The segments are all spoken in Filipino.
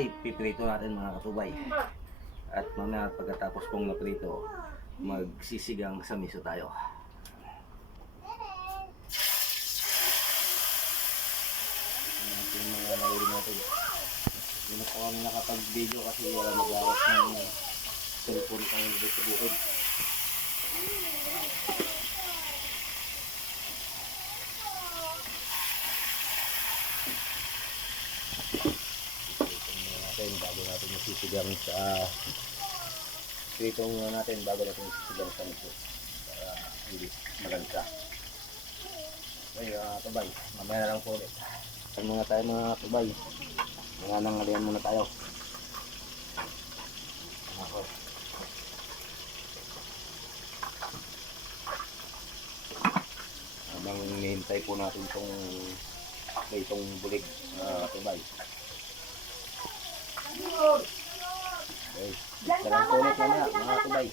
ay piprito natin mga katubay. At mamaya pagkatapos pong naprito, magsisigang sa miso tayo. Yung mga nahuli natin. Hindi na po kami nakapag-video kasi wala mag-awas ng cellphone kami dito sa bukid. Bago natin masisigang sa pritong natin, bago natin masisigang sa miso para hindi malansa. Okay, kabay, mamaya na lang po ulit. Saan muna tayo mga kabay, mga nangalian muna tayo. Ako. Habang hinihintay po natin itong bulig kabay. Okay, dalang po ulit mga kabay.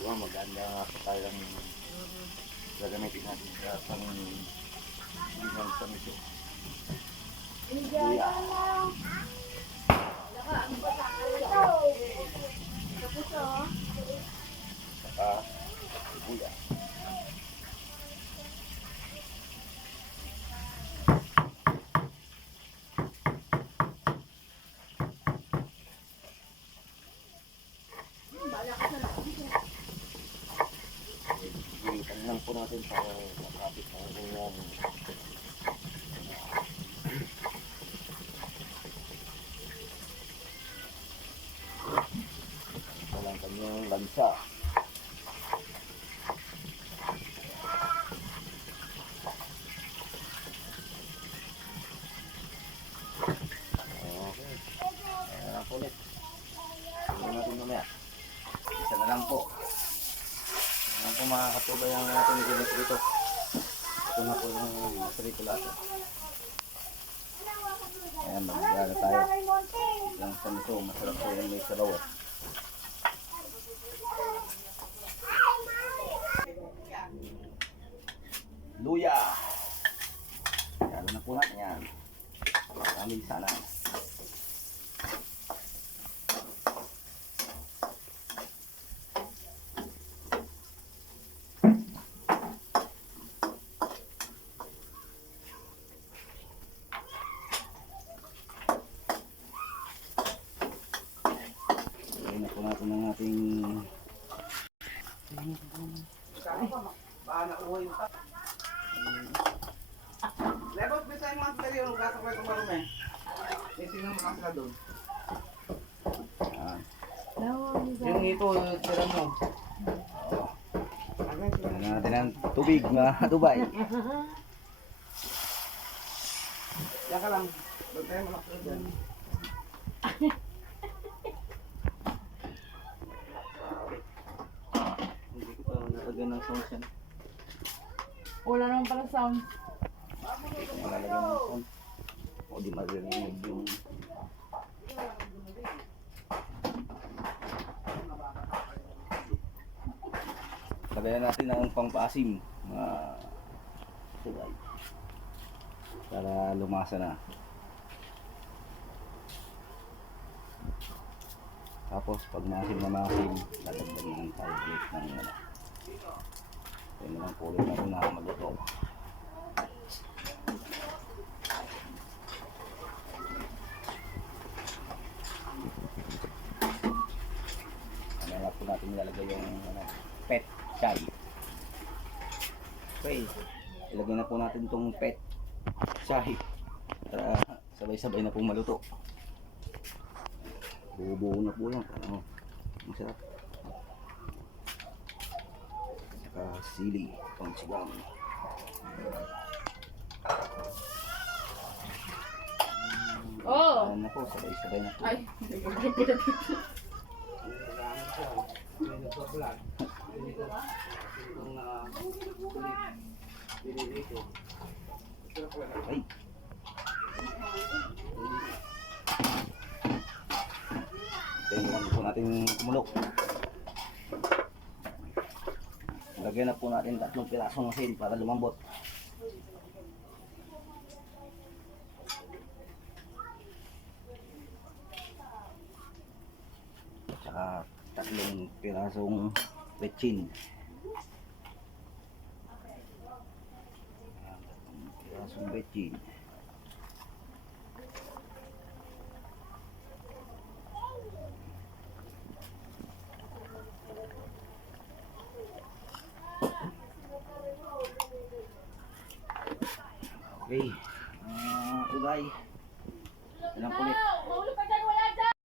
Diba, maganda nga po tayong gagamitin natin sa pang-ginang sa miso. Luya. Saka luya. Gilitan lang po natin para makapit ang kanyang lansa. Okay. Ayan po ulit. Tignan natin mamaya. Isa na lang po. Ayan po mga katubay ang natin nililito dito. Ito na po yung masarito lahat. Ayan, mag-gala tayo. Lang sa nito, masarap po yung may sabaw. Luya. Gala na po natin yan. Maraming sana. Gawin na po natin ang ating Lebot, bisa yung mga sila yung gasa ko itong marumi. Tingnan mo lang sila doon. Yung ito, tira mo. Tingnan natin ang tubig mga katubay. Yan ka lang. Doon tayo malak sila dyan. Hindi ko pa nalagyan ng sound yan. Wala naman pala sound. Nalagyan ng sound. O di marinig yung lagayan natin ng pangpaasim mga subay para lumasa na. Tapos pag maasim na maasim, lalagyan ng tayo ulit ng ano. Kaya naman po ulit natin na magluto. Kaya po natin nilalagay yung pet chai. Okay, ilagay na po natin itong pet chai para sabay-sabay na po maluto. Buo-buo na po yan. Masarap. Saka sili, pang sigang. Oh! Ayan na po, sabay-sabay na po. Ay, nagpapalip ko na dito. Ay. Tingnan lang po natin kumulo. Lagyan na po natin 3 pirasong asin para lumambot. pirasong betchin. Ayan, 3 pirasong betchin. Okay.